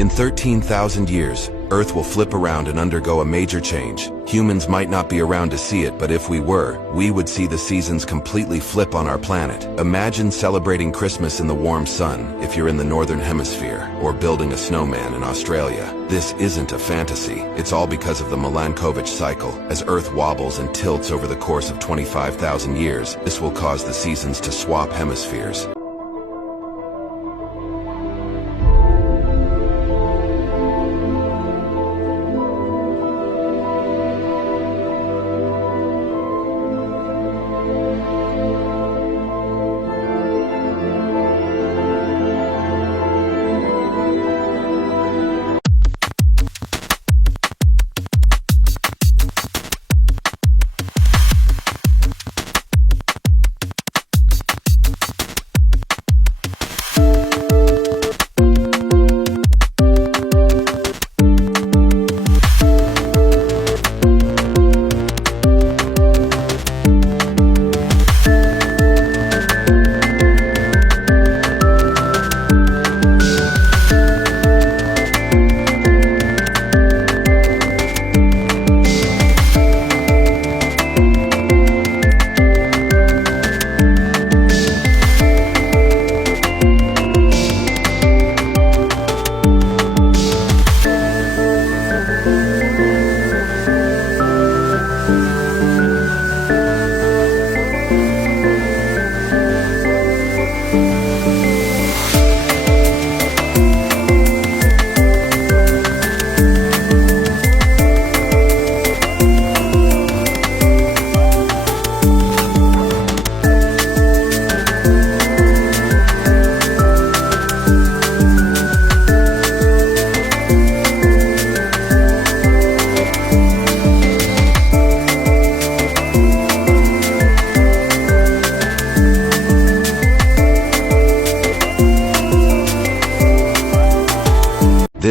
In 13,000 years, Earth will flip around and undergo a major change. Humans might not be around to see it, but if we were, we would see the seasons completely flip on our planet. Imagine celebrating Christmas in the warm sun if you're in the northern hemisphere, or building a snowman in Australia. This isn't a fantasy. It's all because of the Milankovitch cycle. As Earth wobbles and tilts over the course of 25,000 years, this will cause the seasons to swap hemispheres.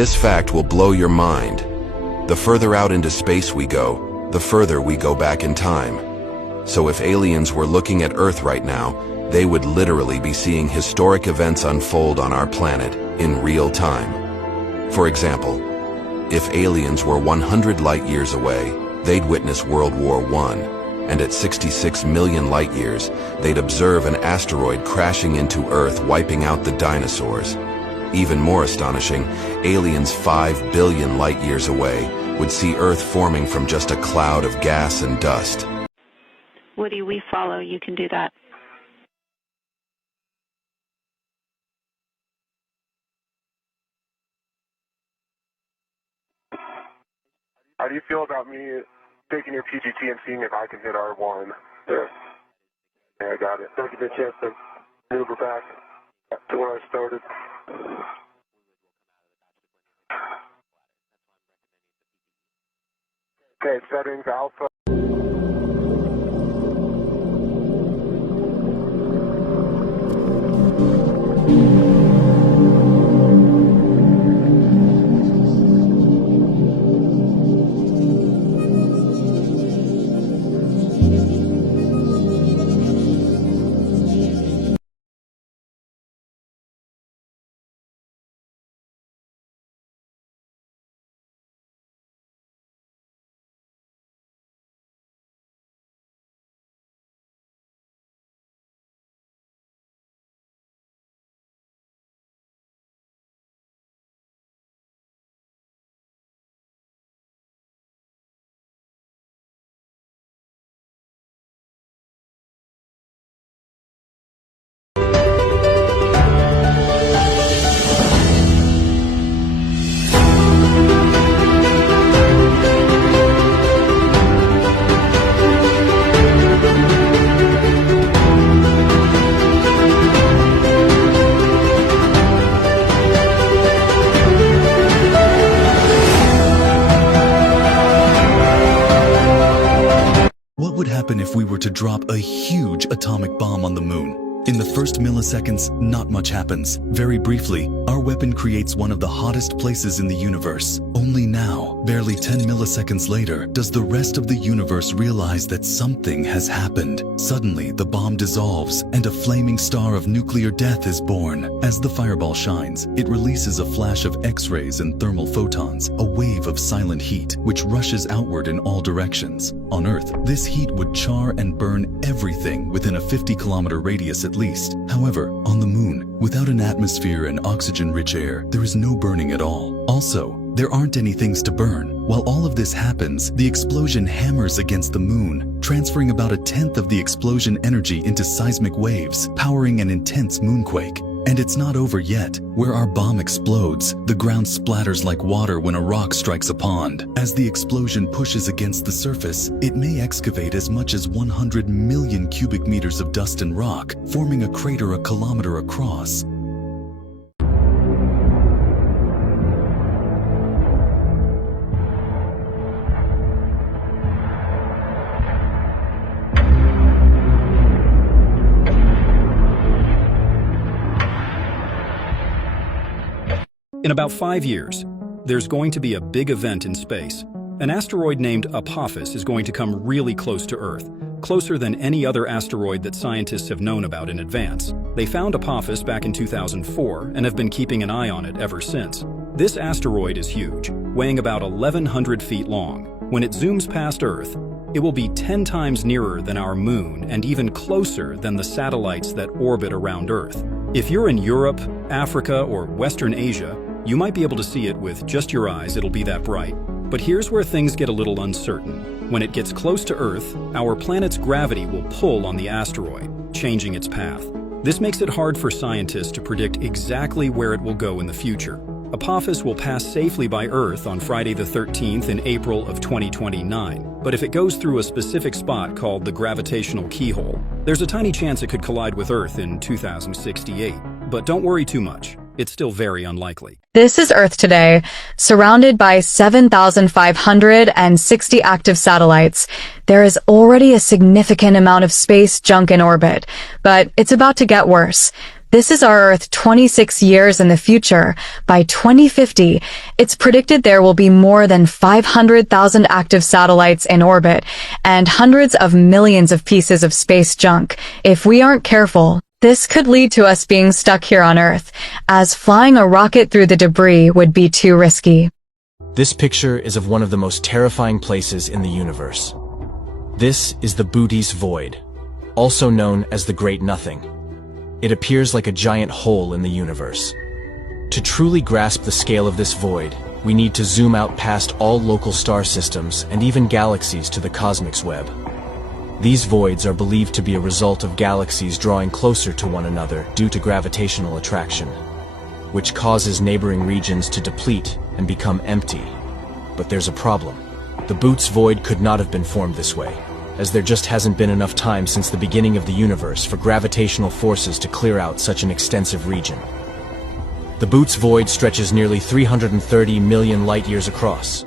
This fact will blow your mind. The further out into space we go, the further we go back in time. So if aliens were looking at Earth right now, they would literally be seeing historic events unfold on our planet in real time. For example, if aliens were 100 light years away, they'd witness World War I, and at 66 million light years, they'd observe an asteroid crashing into Earth, wiping out the dinosaurs. Even more astonishing, aliens 5 billion light years away would see Earth forming from just a cloud of gas and dust. Woody, we follow. You can do that. How do you feel about me taking your PGT and seeing if I can hit R1? Yeah, I got it. I'll give you a chance to maneuver back to where I started. Okay, settings alpha. What would happen if we were to drop a huge atomic bomb on the moon? In the first milliseconds, not much happens. Very briefly, our weapon creates one of the hottest places in the universe. Only now, barely 10 milliseconds later, does the rest of the universe realize that something has happened. Suddenly, the bomb dissolves, and a flaming star of nuclear death is born. As the fireball shines, it releases a flash of X-rays and thermal photons, a wave of silent heat, which rushes outward in all directions. On Earth, this heat would char and burn everything within a 50-kilometer radius at least. However, on the Moon, without an atmosphere and oxygen-rich air, there is no burning at all. Also, there aren't any things to burn. While all of this happens, the explosion hammers against the Moon, transferring about 1/10 of the explosion energy into seismic waves, powering an intense moonquake. And it's not over yet. Where our bomb explodes, the ground splatters like water when a rock strikes a pond. As the explosion pushes against the surface, it may excavate as much as 100 million cubic meters of dust and rock, forming a crater a kilometer across. In about 5 years, there's going to be a big event in space. An asteroid named Apophis is going to come really close to Earth, closer than any other asteroid that scientists have known about in advance. They found Apophis back in 2004 and have been keeping an eye on it ever since. This asteroid is huge, weighing about 1,100 feet long. When it zooms past Earth, it will be 10 times nearer than our Moon and even closer than the satellites that orbit around Earth. If you're in Europe, Africa, or Western Asia, you might be able to see it with just your eyes, it'll be that bright. But here's where things get a little uncertain. When it gets close to Earth, our planet's gravity will pull on the asteroid, changing its path. This makes it hard for scientists to predict exactly where it will go in the future. Apophis will pass safely by Earth on Friday the 13th in April of 2029. But if it goes through a specific spot called the gravitational keyhole, there's a tiny chance it could collide with Earth in 2068. But don't worry too much. It's still very unlikely. This is Earth today, surrounded by 7,560 active satellites. There is already a significant amount of space junk in orbit, but it's about to get worse. This is our Earth 26 years in the future. By 2050, it's predicted there will be more than 500,000 active satellites in orbit and hundreds of millions of pieces of space junk. If we aren't careful, this could lead to us being stuck here on Earth, as flying a rocket through the debris would be too risky. This picture is of one of the most terrifying places in the universe. This is the Bootes Void, also known as the Great Nothing. It appears like a giant hole in the universe. To truly grasp the scale of this void, we need to zoom out past all local star systems and even galaxies to the cosmos web. These voids are believed to be a result of galaxies drawing closer to one another due to gravitational attraction, which causes neighboring regions to deplete and become empty. But there's a problem. The Bootes Void could not have been formed this way, as there just hasn't been enough time since the beginning of the universe for gravitational forces to clear out such an extensive region. The Bootes Void stretches nearly 330 million light-years across,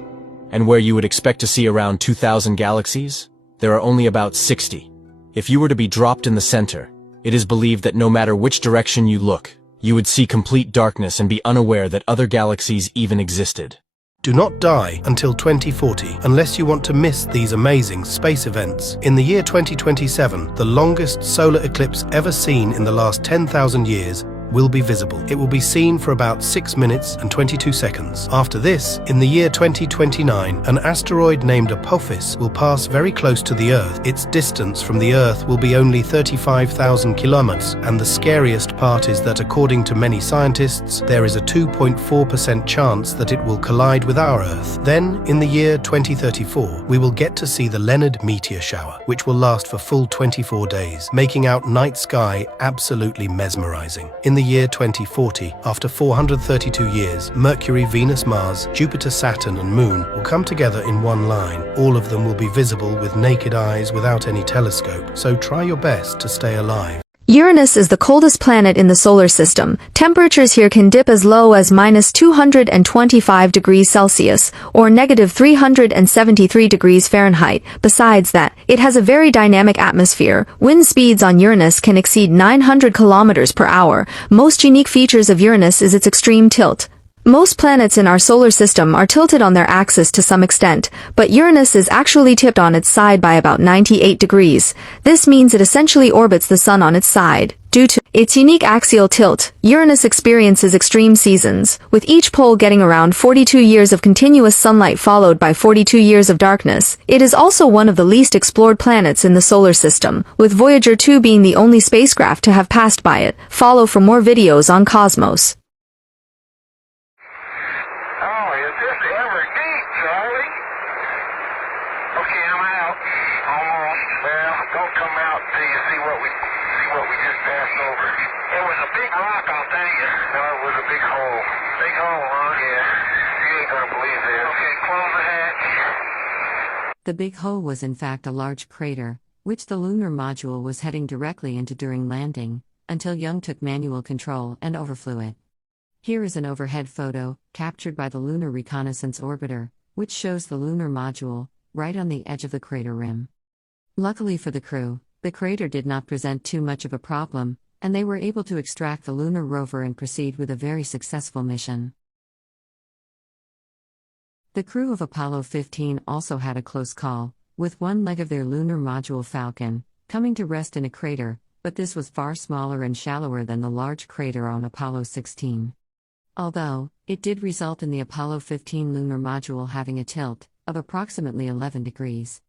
and where you would expect to see around 2,000 galaxies, there are only about 60. If you were to be dropped in the center, it is believed that no matter which direction you look, you would see complete darkness and be unaware that other galaxies even existed. Do not die until 2040 unless you want to miss these amazing space events. In the year 2027, the longest solar eclipse ever seen in the last 10,000 years will be visible. It will be seen for about 6 minutes and 22 seconds. After this, in the year 2029, an asteroid named Apophis will pass very close to the Earth. Its distance from the Earth will be only 35,000 kilometers, and the scariest part is that according to many scientists, there is a 2.4% chance that it will collide with our Earth. Then, in the year 2034, we will get to see the Leonard meteor shower, which will last for full 24 days, making our night sky absolutely mesmerizing. In the year 2040, after 432 years, Mercury, Venus, Mars, Jupiter, Saturn and Moon will come together in one line. All of them will be visible with naked eyes without any telescope, so try your best to stay alive. Uranus is the coldest planet in the solar system. Temperatures here can dip as low as -225 degrees Celsius, or -373 degrees Fahrenheit. Besides that, it has a very dynamic atmosphere. Wind speeds on Uranus can exceed 900 kilometers per hour. Most unique features of Uranus is its extreme tilt. Most planets in our solar system are tilted on their axis to some extent, but Uranus is actually tipped on its side by about 98 degrees. This means it essentially orbits the Sun on its side. Due to its unique axial tilt, Uranus experiences extreme seasons, with each pole getting around 42 years of continuous sunlight followed by 42 years of darkness. It is also one of the least explored planets in the solar system, with Voyager 2 being the only spacecraft to have passed by it. Follow for more videos on Cosmos. Don't come out until you see what we just passed over. It was a big rock, I'll tell you. No, it was a big hole. Big hole, huh? Yeah. You ain't gonna believe this. Okay, close the hatch. The big hole was in fact a large crater, which the lunar module was heading directly into during landing, until Young took manual control and overflew it. Here is an overhead photo, captured by the Lunar Reconnaissance Orbiter, which shows the lunar module, right on the edge of the crater rim. Luckily for the crew, the crater did not present too much of a problem, and they were able to extract the lunar rover and proceed with a very successful mission. The crew of Apollo 15 also had a close call, with one leg of their lunar module Falcon coming to rest in a crater, but this was far smaller and shallower than the large crater on Apollo 16. Although, it did result in the Apollo 15 lunar module having a tilt of approximately 11 degrees.